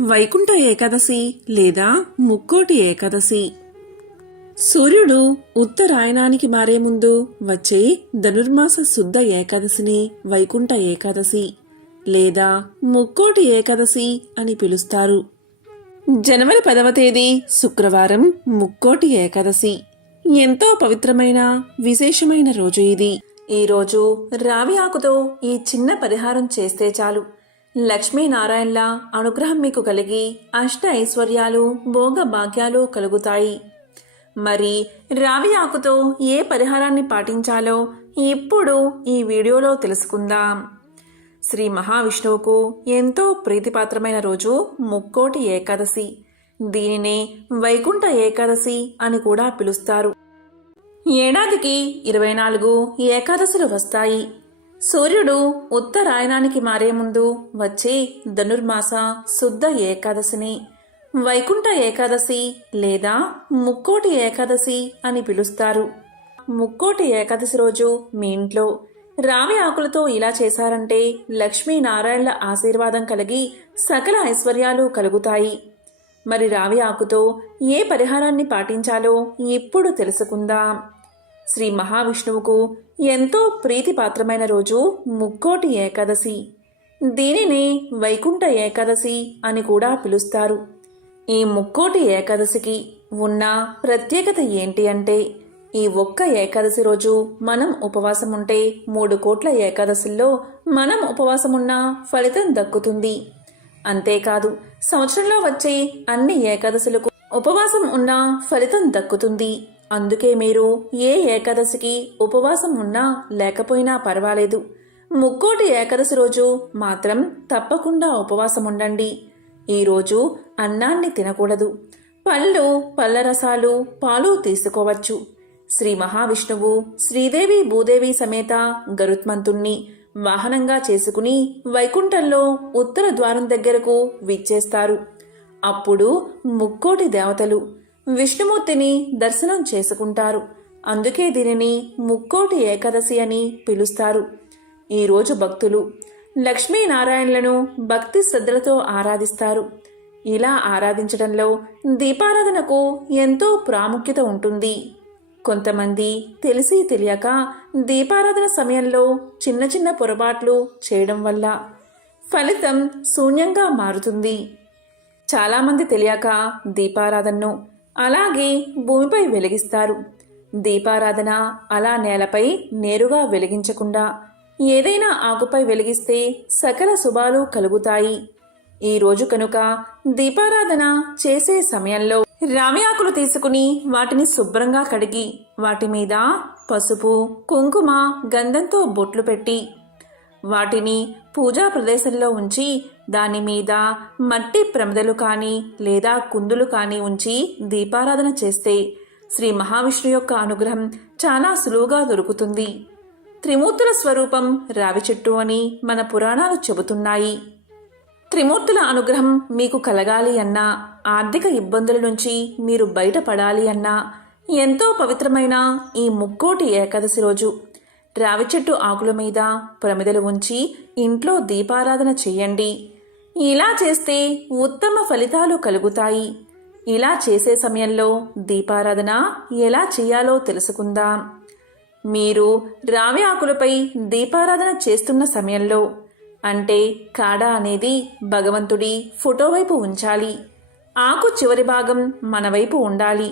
వైకుంఠ ఏకాదశి లేదా ముక్కోటి ఏకాదశి. సూర్యుడు ఉత్తరాయణానికి మారే ముందు వచ్చే ధనుర్మాస శుద్ధ ఏకాదశిని వైకుంఠ ఏకాదశి లేదా ముక్కోటి ఏకాదశి అని పిలుస్తారు. జనవరి పదవ తేదీ శుక్రవారం ముక్కోటి ఏకాదశి. ఎంతో పవిత్రమైన విశేషమైన రోజు ఇది. ఈరోజు రావి ఆకుతో ఈ చిన్న పరిహారం చేస్తే చాలు. లక్ష్మీనారాయణల అనుగ్రహం మీకు కలిగి అష్ట ఐశ్వర్యాలు భోగ భాగ్యాలు కలుగుతాయి. మరి రావి ఆకుతో ఏ పరిహారాన్ని పాటించాలో ఇప్పుడు ఈ వీడియోలో తెలుసుకుందాం. శ్రీ మహావిష్ణువుకు ఎంతో ప్రీతిపాత్రమైన రోజు ముక్కోటి ఏకాదశి. దీనినే వైకుంఠ ఏకాదశి అని కూడా పిలుస్తారు. ఏడాదికి ఇరవై నాలుగు ఏకాదశులు వస్తాయి. సూర్యుడు ఉత్తరాయణానికి మారే ముందు వచ్చే ధనుర్మాస శుద్ధ ఏకాదశిని వైకుంఠ ఏకాదశి లేదా ముక్కోటి ఏకాదశి అని పిలుస్తారు. ముక్కోటి ఏకాదశి రోజు మీ ఇంట్లో రావి ఆకులతో ఇలా చేశారంటే లక్ష్మీనారాయణల ఆశీర్వాదం కలిగి సకల ఐశ్వర్యాలు కలుగుతాయి. మరి రావి ఆకుతో ఏ పరిహారాన్ని పాటించాలో ఇప్పుడు తెలుసుకుందాం. శ్రీ మహావిష్ణువుకు ఎంతో ప్రీతిపాత్రమైన రోజు ముక్కోటి ఏకాదశి. దీనిని వైకుంఠ ఏకాదశి అని కూడా పిలుస్తారు. ఈ ముక్కోటి ఏకాదశికి ఉన్న ప్రత్యేకత ఏంటి అంటే ఈ ఒక్క ఏకాదశి రోజు మనం ఉపవాసం ఉంటే మూడు కోట్ల ఏకాదశుల్లో మనం ఉపవాసమున్నా ఫలితం దక్కుతుంది. అంతేకాదు సంవత్సరంలో వచ్చే అన్ని ఏకాదశులకు ఉపవాసం ఉన్నా ఫలితం దక్కుతుంది. అందుకే మీరు ఏ ఏకాదశికి ఉపవాసం ఉన్నా లేకపోయినా పర్వాలేదు. ముక్కోటి ఏకాదశి రోజు మాత్రం తప్పకుండా ఉపవాసం ఉండండి. ఈరోజు అన్నాన్ని తినకూడదు. పళ్ళు పళ్ళ రసాలు పాలు తీసుకోవచ్చు. శ్రీ మహావిష్ణువు శ్రీదేవి భూదేవి సమేత గరుత్మంతుణ్ణి వాహనంగా చేసుకుని వైకుంఠంలో ఉత్తర ద్వారం దగ్గరకు విచ్చేస్తారు. అప్పుడు ముక్కోటి దేవతలు విష్ణుమూర్తిని దర్శనం చేసుకుంటారు. అందుకే దీనిని ముక్కోటి ఏకాదశి అని పిలుస్తారు. ఈరోజు భక్తులు లక్ష్మీనారాయణలను భక్తి శ్రద్ధలతో ఆరాధిస్తారు. ఇలా ఆరాధించడంలో దీపారాధనకు ఎంతో ప్రాముఖ్యత ఉంటుంది. కొంతమంది తెలిసి తెలియక దీపారాధన సమయంలో చిన్న చిన్న పొరపాట్లు చేయడం వల్ల ఫలితం శూన్యంగా మారుతుంది. చాలామంది తెలియక దీపారాధనను అలాగే భూమిపై వెలిగిస్తారు. దీపారాధన అలా నేలపై నేరుగా వెలిగించకుండా ఏదైనా ఆకుపై వెలిగిస్తే సకల శుభాలు కలుగుతాయి. ఈ రోజు కనుక దీపారాధన చేసే సమయంలో రామి ఆకులు తీసుకుని వాటిని శుభ్రంగా కడిగి వాటి మీద పసుపు కుంకుమ గంధంతో బొట్లు పెట్టి వాటిని పూజా ప్రదేశంలో ఉంచి దాని మీద మట్టి ప్రమిదలు కానీ లేదా కుందులు కానీ ఉంచి దీపారాధన చేస్తే శ్రీ మహావిష్ణు యొక్క అనుగ్రహం చాలా సులువుగా దొరుకుతుంది. త్రిమూర్తుల స్వరూపం రావి చెట్టు అని మన పురాణాలు చెబుతున్నాయి. త్రిమూర్తుల అనుగ్రహం మీకు కలగాలి అన్నా ఆర్థిక ఇబ్బందుల నుంచి మీరు బయటపడాలి అన్నా ఎంతో పవిత్రమైన ఈ ముక్కోటి ఏకాదశి రోజు రావి చెట్టు ఆకుల మీద ప్రమిదలు ఉంచి ఇంట్లో దీపారాధన చేయండి. ఇలా చేస్తే ఉత్తమ ఫలితాలు కలుగుతాయి. ఇలా చేసే సమయంలో దీపారాధన ఎలా చేయాలో తెలుసుకుందాం. మీరు రావి ఆకులపై దీపారాధన చేస్తున్న సమయంలో అంటే కాడ అనేది భగవంతుడి ఫోటో వైపు ఉంచాలి. ఆకు చివరి భాగం మన వైపు ఉండాలి.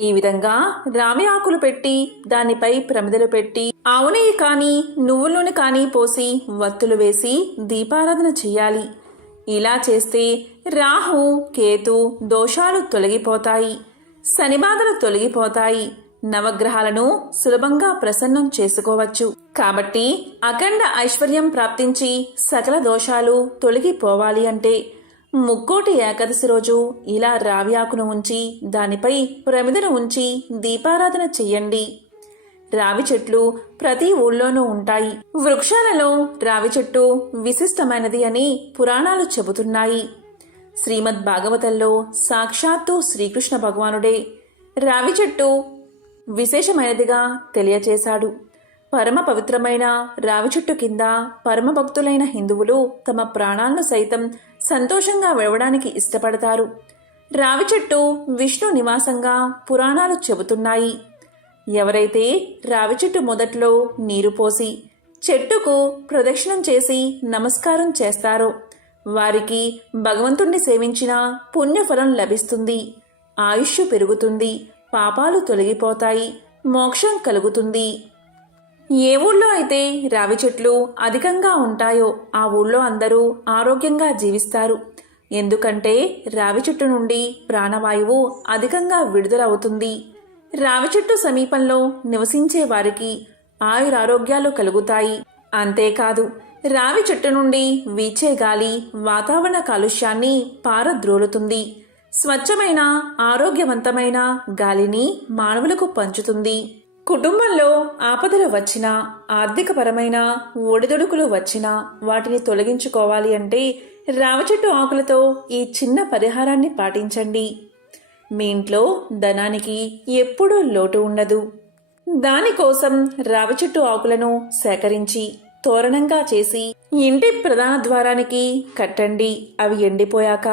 ఈ విధంగా రావి ఆకులు పెట్టి దానిపై ప్రమిదలు పెట్టి ఆవు నెయ్యి కానీ నువ్వుల నూనె కానీ పోసి వత్తులు వేసి దీపారాధన చేయాలి. ఇలా చేస్తే రాహు కేతు దోషాలు తొలగిపోతాయి శనిబాధలు తొలగిపోతాయి నవగ్రహాలను సులభంగా ప్రసన్నం చేసుకోవచ్చు. కాబట్టి అఖండ ఐశ్వర్యం ప్రాప్తించి సకల దోషాలు తొలగిపోవాలి అంటే ముక్కోటి ఏకాదశి రోజు ఇలా రావి ఆకును ఉంచి దానిపై ప్రమిదను ఉంచి దీపారాధన చెయ్యండి. రావి చెట్లు ప్రతి ఊళ్ళోనూ ఉంటాయి. వృక్షాలలో రావి చెట్టు విశిష్టమైనది అని పురాణాలు చెబుతున్నాయి. శ్రీమద్ భాగవతంలో సాక్షాత్తు శ్రీకృష్ణ భగవానుడే రావి చెట్టు విశేషమైనదిగా తెలియచేశాడు. పరమ పవిత్రమైన రావి చెట్టు కింద పరమ భక్తులైన హిందువులు తమ ప్రాణాలను సైతం సంతోషంగా వెడవడానికి ఇష్టపడతారు. రావి చెట్టు విష్ణు నివాసంగా పురాణాలు చెబుతున్నాయి. ఎవరైతే రావి చెట్టు మొదట్లో నీరు పోసి చెట్టుకు ప్రదక్షిణం చేసి నమస్కారం చేస్తారో వారికి భగవంతుణ్ణి సేవించిన పుణ్యఫలం లభిస్తుంది. ఆయుష్ పెరుగుతుంది పాపాలు తొలగిపోతాయి మోక్షం కలుగుతుంది. ఏ ఊళ్ళో అయితే రావి చెట్లు అధికంగా ఉంటాయో ఆ ఊళ్ళో అందరూ ఆరోగ్యంగా జీవిస్తారు. ఎందుకంటే రావి చెట్టు నుండి ప్రాణవాయువు అధికంగా విడుదలవుతుంది. రావి చెట్టు సమీపంలో నివసించే వారికి ఆయురారోగ్యాలు కలుగుతాయి. అంతేకాదు రావి చెట్టు నుండి వీచే గాలి వాతావరణ కాలుష్యాన్ని పారద్రోలుతుంది. స్వచ్ఛమైన ఆరోగ్యవంతమైన గాలిని మానవులకు పంచుతుంది. కుటుంబంలో ఆపదలు వచ్చినా ఆర్థికపరమైన ఒడిదుడుకులు వచ్చినా వాటిని తొలగించుకోవాలి అంటే రావి చెట్టు ఆకులతో ఈ చిన్న పరిహారాన్ని పాటించండి. మీ ఇంట్లో ధనానికి ఎప్పుడూ లోటు ఉండదు. దానికోసం రావి చెట్టు ఆకులను సేకరించి తోరణంగా చేసి ఇంటి ప్రధాన ద్వారానికి కట్టండి. అవి ఎండిపోయాక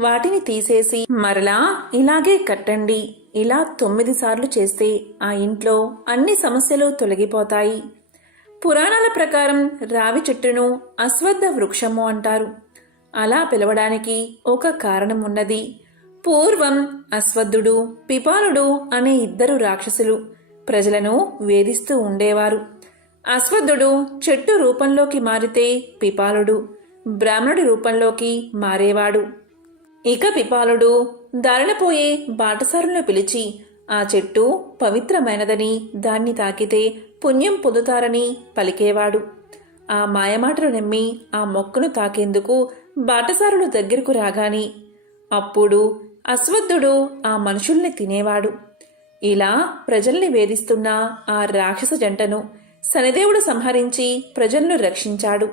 వాటిని తీసేసి మరలా ఇలాగే కట్టండి. ఇలా తొమ్మిది సార్లు చేస్తే ఆ ఇంట్లో అన్ని సమస్యలు తొలగిపోతాయి. పురాణాల ప్రకారం రావి చెట్టును అశ్వత్థ వృక్షము అంటారు. అలా పిలవడానికి ఒక కారణం ఉన్నది. పూర్వం అశ్వద్ధుడు పిపాలుడు అనే ఇద్దరు రాక్షసులు ప్రజలను వేధిస్తూ ఉండేవారు. అశ్వద్ధుడు చెట్టు రూపంలోకి మారితే పిపాలుడు బ్రాహ్మణుడి రూపంలోకి మారేవాడు. ఇక పిపాలుడు దారినపోయే బాటసారులను పిలిచి ఆ చెట్టు పవిత్రమైనదని దాన్ని తాకితే పుణ్యం పొందుతారని పలికేవాడు. ఆ మాయమాటలు నమ్మి ఆ మొక్కను తాకేందుకు బాటసారులు దగ్గరకు రాగాని అప్పుడు అశ్వత్థుడు ఆ మనుషుల్ని తినేవాడు. ఇలా ప్రజల్ని వేధిస్తున్న ఆ రాక్షస జంటను శనిదేవుడు సంహరించి ప్రజలను రక్షించాడు.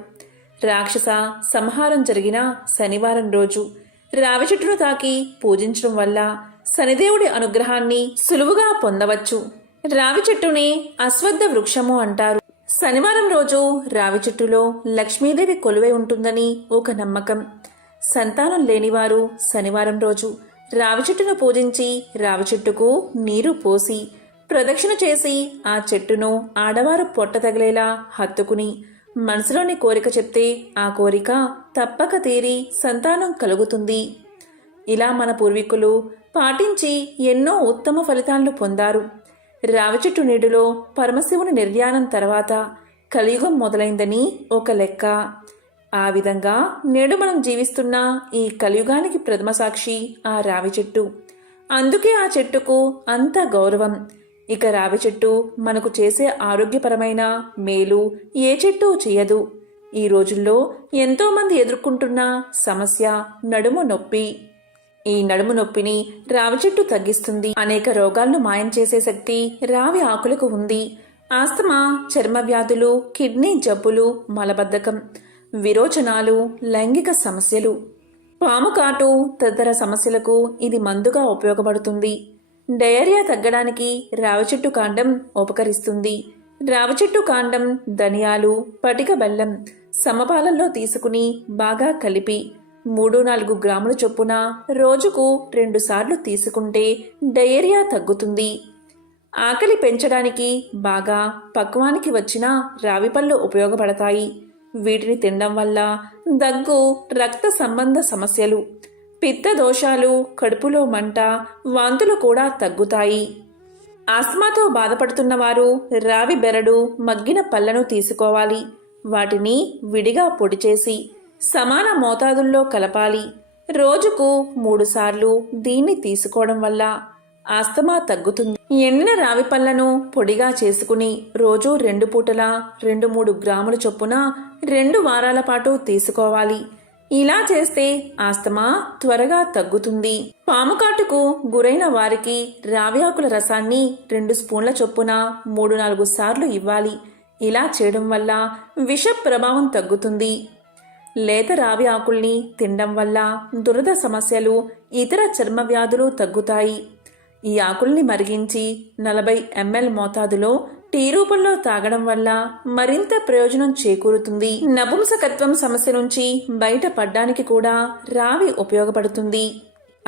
రాక్షస సంహారం జరిగిన శనివారం రోజు రావి చెట్టును తాకి పూజించడం వల్ల శనిదేవుడి అనుగ్రహాన్ని సులువుగా పొందవచ్చు. రావి చెట్టుని వృక్షము అంటారు. శనివారం రోజు రావి చెట్టులో లక్ష్మీదేవి కొలువై ఉంటుందని ఒక నమ్మకం. సంతానం లేనివారు శనివారం రోజు రావి చెట్టును పూజించి రావి చెట్టుకు నీరు పోసి ప్రదక్షిణ చేసి ఆ చెట్టును ఆడవారు పొట్ట తగిలేలా హత్తుకుని మనసులోని కోరిక చెప్తే ఆ కోరిక తప్పక తీరి సంతానం కలుగుతుంది. ఇలా మన పూర్వీకులు పాటించి ఎన్నో ఉత్తమ ఫలితాలను పొందారు. రావి చెట్టు నీడులో పరమశివుని నిర్యాణం తర్వాత కలియుగం మొదలైందని ఒక లెక్క. ఆ విధంగా నేడు మనం జీవిస్తున్న ఈ కలియుగానికి ప్రథమ సాక్షి ఆ రావి చెట్టు. అందుకే ఆ చెట్టుకు అంత గౌరవం. ఇక రావి చెట్టు మనకు చేసే ఆరోగ్యపరమైన మేలు ఏ చెట్టు చేయదు. ఈ రోజుల్లో ఎంతోమంది ఎదుర్కొంటున్న సమస్య నడుము నొప్పి. ఈ నడుము నొప్పిని రావి చెట్టు తగ్గిస్తుంది. అనేక రోగాలను మాయం చేసే శక్తి రావి ఆకులకు ఉంది. ఆస్తమా చర్మ వ్యాధులు కిడ్నీ జబ్బులు మలబద్ధకం. విరోచనాలు లైంగిక సమస్యలు. పాము కాటు తదితర సమస్యలకు ఇది మందుగా ఉపయోగపడుతుంది. డయేరియా తగ్గడానికి రావిచెట్టు కాండం ఉపకరిస్తుంది. రావిచెట్టు కాండం ధనియాలు పటిక బెల్లం సమపాలల్లో తీసుకుని బాగా కలిపి మూడు నాలుగు గ్రాముల చొప్పున రోజుకు రెండుసార్లు తీసుకుంటే డయేరియా తగ్గుతుంది. ఆకలి పెంచడానికి బాగా పక్వానికి వచ్చిన రావి పళ్ళు ఉపయోగపడతాయి. వీటిని తినడం వల్ల దగ్గు రక్త సంబంధ సమస్యలు పిత్త దోషాలు కడుపులో మంట వాంతులు కూడా తగ్గుతాయి. ఆస్మాతో బాధపడుతున్న వారు రావి బెరడు మగ్గిన పళ్ళను తీసుకోవాలి. వాటిని విడిగా పొడి చేసి సమాన మోతాదుల్లో కలపాలి. రోజుకు మూడుసార్లు దీన్ని తీసుకోవడం వల్ల ఆస్తమా తగ్గుతుంది. ఎండిన రావి పళ్ళను పొడిగా చేసుకుని రోజు రెండు పూటలా రెండు మూడు గ్రాముల చొప్పున రెండు వారాల పాటు తీసుకోవాలి. ఇలా చేస్తే ఆస్తమా త్వరగా తగ్గుతుంది. పాముకాటుకు గురైన వారికి రావి ఆకుల రసాన్ని రెండు స్పూన్ల చొప్పున మూడు నాలుగు సార్లు ఇవ్వాలి. ఇలా చేయడం వల్ల విష ప్రభావం తగ్గుతుంది. లేత రావి ఆకుల్ని తినడం వల్ల దురద సమస్యలు ఇతర చర్మ వ్యాధులు తగ్గుతాయి. ఈ ఆకుల్ని మరిగించి నలభై ఎంఎల్ మోతాదులో టీ రూపంలో తాగడం వల్ల మరింత ప్రయోజనం చేకూరుతుంది. నపుంసకత్వం సమస్య నుంచి బయటపడ్డానికి కూడా రావి ఉపయోగపడుతుంది.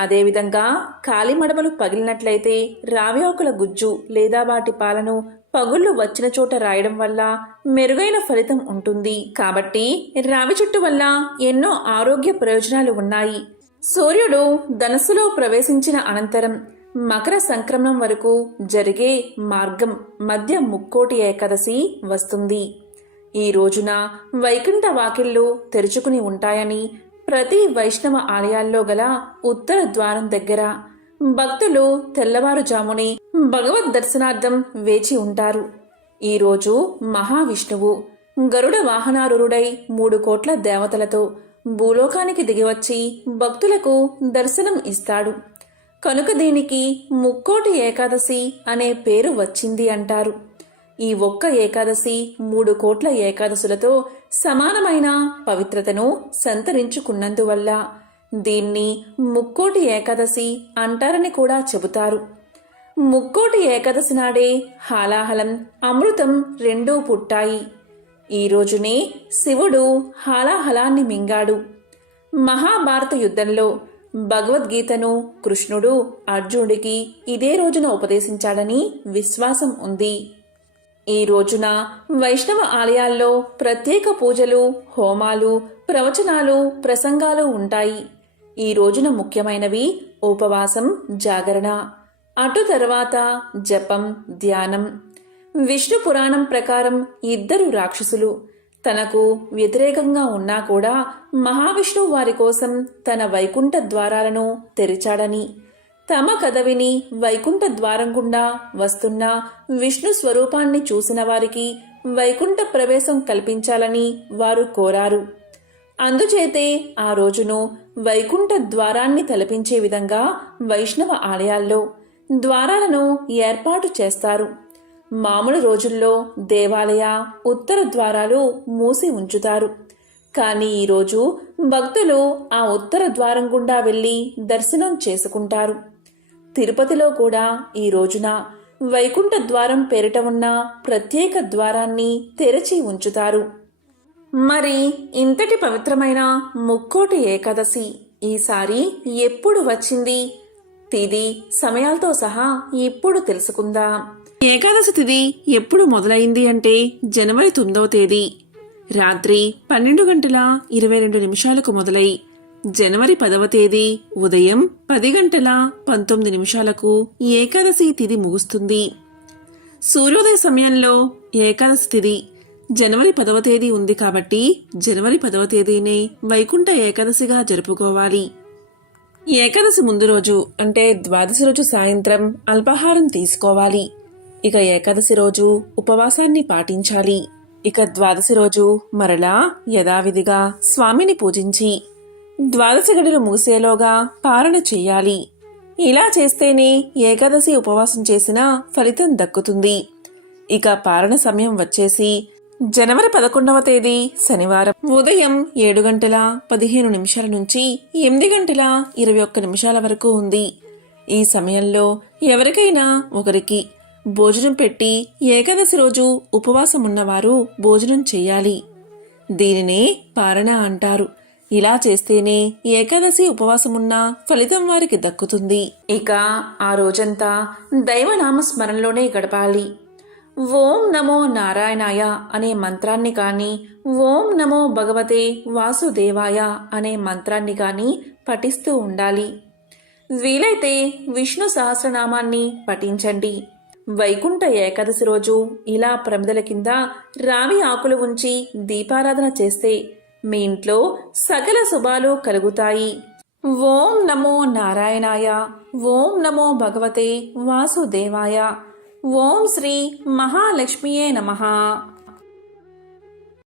అదేవిధంగా కాలిమడమలు పగిలినట్లయితే రావి ఆకుల గుజ్జు లేదా వాటి పాలను పగుళ్ళు వచ్చిన చోట రాయడం వల్ల మెరుగైన ఫలితం ఉంటుంది. కాబట్టి రావి చెట్టు వల్ల ఎన్నో ఆరోగ్య ప్రయోజనాలు ఉన్నాయి. సూర్యుడు ధనస్సులో ప్రవేశించిన అనంతరం మకర సంక్రమణం వరకు జరిగే మార్గం మధ్య ముక్కోటి ఏకాదశి వస్తుంది. ఈ రోజున వైకుంఠ వాకిళ్ళు తెరుచుకుని ఉంటాయని ప్రతి వైష్ణవ ఆలయాల్లో గల ఉత్తర ద్వారం దగ్గర భక్తులు తెల్లవారుజాముని భగవద్ దర్శనార్థం వేచి ఉంటారు. ఈరోజు మహావిష్ణువు గరుడ వాహనారుడై మూడు కోట్ల దేవతలతో భూలోకానికి దిగివచ్చి భక్తులకు దర్శనం ఇస్తాడు. కనుక దీనికి ముక్కోటి ఏకాదశి అనే పేరు వచ్చింది అంటారు. ఈ ఒక్క ఏకాదశి మూడు కోట్ల ఏకాదశులతో సమానమైన పవిత్రతను సంతరించుకున్నందువల్ల దీన్ని ముక్కోటి ఏకాదశి అంటారని కూడా చెబుతారు. ముక్కోటి ఏకాదశి నాడే హాలాహలం అమృతం రెండూ పుట్టాయి. ఈ రోజునే శివుడు హాలాహలాన్ని మింగాడు. మహాభారత యుద్ధంలో భగవద్గీతను కృష్ణుడు అర్జునుడికి ఇదే రోజున ఉపదేశించాడని విశ్వాసం ఉంది. ఈ రోజున వైష్ణవ ఆలయాల్లో ప్రత్యేక పూజలు హోమాలు ప్రవచనాలు ప్రసంగాలు ఉంటాయి. ఈ రోజున ముఖ్యమైనవి ఉపవాసం జాగరణ. అటు తర్వాత జపం ధ్యానం. విష్ణు పురాణం ప్రకారం ఇద్దరు రాక్షసులు. తనకు వ్యతిరేకంగా ఉన్నా కూడా మహావిష్ణువు వారి కోసం తన వైకుంఠ ద్వారాలను తెరిచాడని తమ కదవిని వైకుంఠ ద్వారం గుండా వస్తున్న విష్ణు స్వరూపాన్ని చూసిన వారికి వైకుంఠ ప్రవేశం కల్పించాలని వారు కోరారు. అందుచేతే ఆ రోజును వైకుంఠ ద్వారాన్ని తలపించే విధంగా వైష్ణవ ఆలయాల్లో ద్వారాలను ఏర్పాటు చేస్తారు. మామూలు రోజుల్లో దేవాలయ ఉత్తర ద్వారాలు మూసి ఉంచుతారు. కానీ ఈరోజు భక్తులు ఆ ఉత్తర ద్వారం గుండా వెళ్ళి దర్శనం చేసుకుంటారు. తిరుపతిలో కూడా ఈ రోజున వైకుంఠ ద్వారం పేరిట ఉన్న ప్రత్యేక ద్వారాన్ని తెరచి ఉంచుతారు. మరి ఇంతటి పవిత్రమైన ముక్కోటి ఏకాదశి ఈసారి ఎప్పుడు వచ్చింది? తిది సమయాలతో సహా ఇప్పుడు తెలుసుకుందాం. ఏకాదశి తిథి ఎప్పుడు మొదలైంది అంటే జనవరి తొమ్మిదవ తేదీ. రాత్రి పన్నెండు గంటల ఇరవై రెండు నిమిషాలకు మొదలై జనవరి పదవ తేదీ ఉదయం పది గంటల పంతొమ్మిది నిమిషాలకు ఏకాదశి తిథి ముగుస్తుంది. సూర్యోదయ సమయంలో ఏకాదశి తిథి జనవరి పదవ తేదీ ఉంది కాబట్టి జనవరి పదవ తేదీనే వైకుంఠ ఏకాదశిగా జరుపుకోవాలి. ఏకాదశి ముందు రోజు అంటే ద్వాదశి రోజు సాయంత్రం అల్పాహారం తీసుకోవాలి. ఇక ఏకాదశి రోజు ఉపవాసాన్ని పాటించాలి. ఇక ద్వాదశి రోజు మరలా యథావిధిగా స్వామిని పూజించి ద్వాదశి గడులు ముగిసేలోగా పారణ చెయ్యాలి ఇలా చేస్తేనే ఏకాదశి ఉపవాసం చేసిన ఫలితం దక్కుతుంది. ఇక పారణ సమయం వచ్చేసి జనవరి పదకొండవ తేదీ శనివారం ఉదయం ఏడు గంటల పదిహేను నిమిషాల నుంచి ఎనిమిది గంటల ఇరవై ఒక్క నిమిషాల వరకు ఉంది. ఈ సమయంలో ఎవరికైనా ఒకరికి భోజనం పెట్టి ఏకాదశి రోజు ఉపవాసం ఉన్నవారు భోజనం చేయాలి. దీనినే పారణ అంటారు. ఇలా చేస్తేనే ఏకాదశి ఉపవాసమున్న ఫలితం వారికి దక్కుతుంది. ఇక ఆ రోజంతా దైవనామస్మరణలోనే గడపాలి. ఓం నమో నారాయణాయ అనే మంత్రాన్ని కానీ ఓం నమో భగవతే వాసుదేవాయ అనే మంత్రాన్ని కానీ పఠిస్తూ ఉండాలి. వీలైతే విష్ణు సహస్రనామాన్ని పఠించండి. వైకుంఠ ఏకాదశి రోజు ఇలా ప్రమిదల కింద రావి ఆకులు ఉంచి దీపారాధన చేస్తే మీ ఇంట్లో సకల శుభాలు కలుగుతాయి. ఓం నమో నారాయణాయ. ఓం నమో భగవతే వాసుదేవాయ. ఓం శ్రీ మహాలక్ష్మియే నమః.